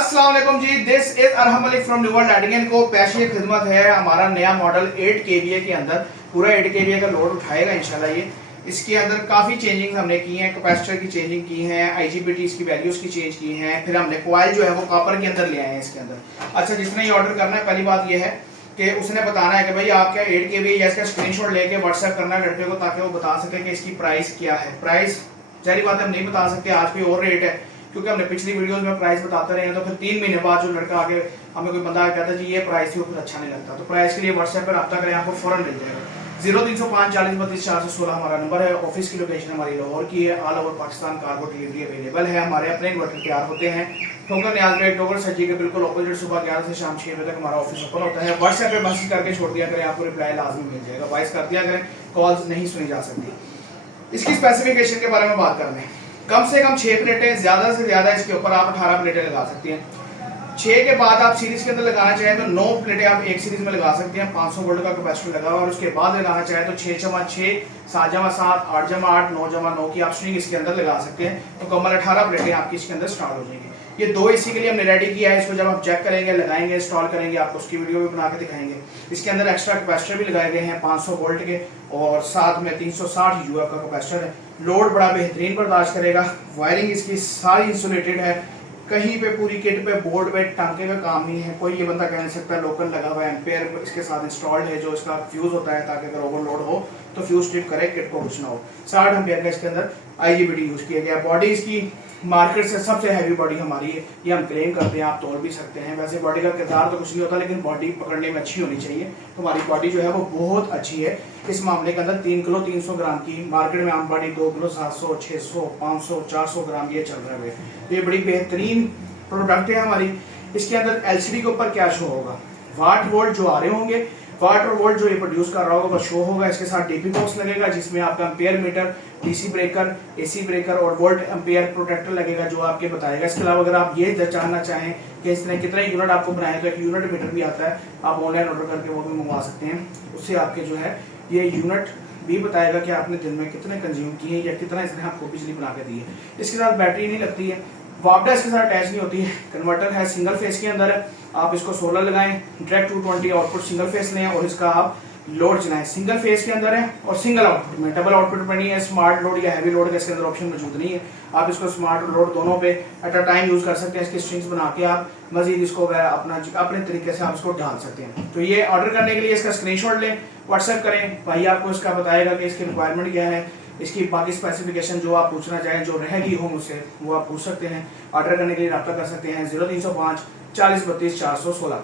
अस्सलाम वालेकुम जी, this is Arham Malik from New World Lighting को पेशी खिदमत है। हमारा नया मॉडल 8 kVA के अंदर पूरा 8 kVA का लोड उठाएगा इंशाल्लाह। ये इसके अंदर काफी चेंजिंग हमने की हैं, कैपेसिटर की चेंजिंग की है, IGBT की वैल्यूज की चेंज की हैं, फिर हमने कॉइल जो है वो कॉपर के अंदर ले आए हैं इसके अंदर। अच्छा, जिसने ये ऑर्डर करना है पहली बात ये है कि उसने बताना है कि भाई आप क्या 8 kVA या इसका स्क्रीनशॉट लेके व्हाट्सएप करना है लड़के को, ताकि वो बता सके कि इसकी प्राइस क्या है। प्राइस जारी बात है हम नहीं बता सकते, आज कोई और रेट है क्योंकि हमने पिछली वीडियोस में प्राइस बताते रहे हैं। तो फिर 3 महीने बाद जो लड़का आगे हमें कोई बंदा कहता है जी ये प्राइस थी, वो अच्छा नहीं लगता, तो प्राइस के लिए व्हाट्सएप पर रब्ता करें, आपको फौरन मिल जाएगा। 0305 40 32 416 हमारा नंबर है। ऑफिस की लोकेशन हमारी लाहौर की है। All over Pakistan cargo delivery available है। हमारे अपने इन्वर्टर तैयार होते हैं ठोकर न्याज में टोकर सज्जी के बिल्कुल ऑपोजिट। सुबह 11 से शाम 6 बजे तक हमारा ऑफिस ओपन होता है। व्हाट्सएप पे मैसेज करके छोड़ दिया करें, आपको रिप्लाई लाजमी मिल जाएगा। वॉइस कर दिया करें, कॉल्स नहीं सुनी जा सकती। इसकी स्पेसिफिकेशन के बारे में बात कर लें, कम से कम 6 प्लेटें, ज्यादा से ज्यादा इसके ऊपर आप 18 प्लेटें लगा सकती हैं। 6 के बाद आप सीरीज के अंदर लगाना चाहें तो 9 प्लेटें आप एक सीरीज में लगा सकते हैं। 500 वोल्ट का कैपेसिटर लगा हुआ, और उसके बाद लगाना चाहें तो 6/6, 7/7, 8/8, 9/9 की आप स्ट्रिंग इसके अंदर लगा सकते हैं। तो कमल 18 प्लेटें आपकी इसके अंदर स्टार्ट हो जाएंगी। ये 2 इसी के लिए हमने रेडी किया है। इसको जब आप चेक करेंगे, लगाएंगे, इंस्टॉल करेंगे, आपको उसकी वीडियो भी बना के दिखाएंगे। इसके अंदर एक्स्ट्रा कैपेसिटर भी लगाए गए हैं 500 वोल्ट के, और साथ में 360 UF का कैपेसिटर है। लोड बड़ा बेहतरीन बर्दाश्त करेगा। वायरिंग इसकी सारी इंसुलेटेड है, कहीं पे पूरी किट पे बोर्ड पे टांके का काम नहीं है। कोई ये बंदा कह नहीं सकता लोकल लगा हुआ है। एम्पेयर इसके साथ इंस्टॉल्ड है, जो इसका फ्यूज होता है ताकि अगर ओवरलोड हो तो फ्यूज ट्रिप करे, किट को कुछ ना हो। 60 एम्पेयर का इसके अंदर IGBT यूज किया गया। बॉडी इसकी मार्केट से सबसे हैवी बॉडी हमारी है, ये हम क्लेम करते हैं, आप तोड़ भी सकते हैं। वैसे बॉडी का किरदार तो कुछ नहीं होता, लेकिन बॉडी पकड़ने में अच्छी होनी चाहिए। तो हमारी बॉडी जो है वो बहुत अच्छी है। इस मामले के अंदर 3 किलो 300 ग्राम की, मार्केट में आम बॉडी 2 किलो 700, 600, 500, 400 ग्राम ये चल रहा है। तो ये बड़ी बेहतरीन प्रोडक्ट है हमारी। इसके अंदर LCD के ऊपर क्या शो होगा, वाट वोल्ट जो आ रहे होंगे, वाट और वोल्ट जो ये प्रोड्यूस कर रहा होगा वो शो होगा। इसके साथ DP बॉक्स लगेगा, जिसमें आपका ampere metre, DC breaker, AC breaker और वोल्ट एम्पेयर प्रोटेक्टर लगेगा, जो आपके बताएगा। इसके अलावा अगर आप ये जानना चाहें कि इसने कितने यूनिट आपको बनाए, तो एक यूनिट मीटर भी आता है, आप ऑनलाइन ऑर्डर करके वो भी मंगवा सकते हैं। उससे आपके जो है ये यूनिट भी बताएगा कि आपने दिन में कितने कंज्यूम किए या कितना इसने आपको बिजली बना के दी है। इसके साथ बैटरी नहीं लगती है, वापडा इसके साथ अटैच नहीं होती है। कन्वर्टर है, सिंगल फेस के अंदर है। आप इसको 16 लगाएं, डायरेक्ट 220 आउटपुट सिंगल फेस लें, और इसका आप लोड चलाएं। सिंगल फेस के अंदर है और सिंगल आउटपुट में, डबल आउटपुट में नहीं है। स्मार्ट लोड या हैवी लोड का इसके अंदर ऑप्शन मौजूद नहीं है। आप इसको स्मार्ट और लोड दोनों पे एट अ टाइम यूज कर सकते हैं। इसकी स्ट्रिंग्स बना के आप मजीद इसको अपने तरीके से आप इसको ढाल सकते हैं। तो ये ऑर्डर करने के लिए इसका स्क्रीनशॉट लें, व्हाट्सएप करें, भाई आपको इसका बताएगा कि इसकी रिक्वायरमेंट क्या है। इसकी बाकी स्पेसिफिकेशन जो आप पूछना चाहें, जो रहेगी हो मुझसे, वो आप पूछ सकते हैं। ऑर्डर करने के लिए रब्ता कर सकते हैं 0305 40 32 416।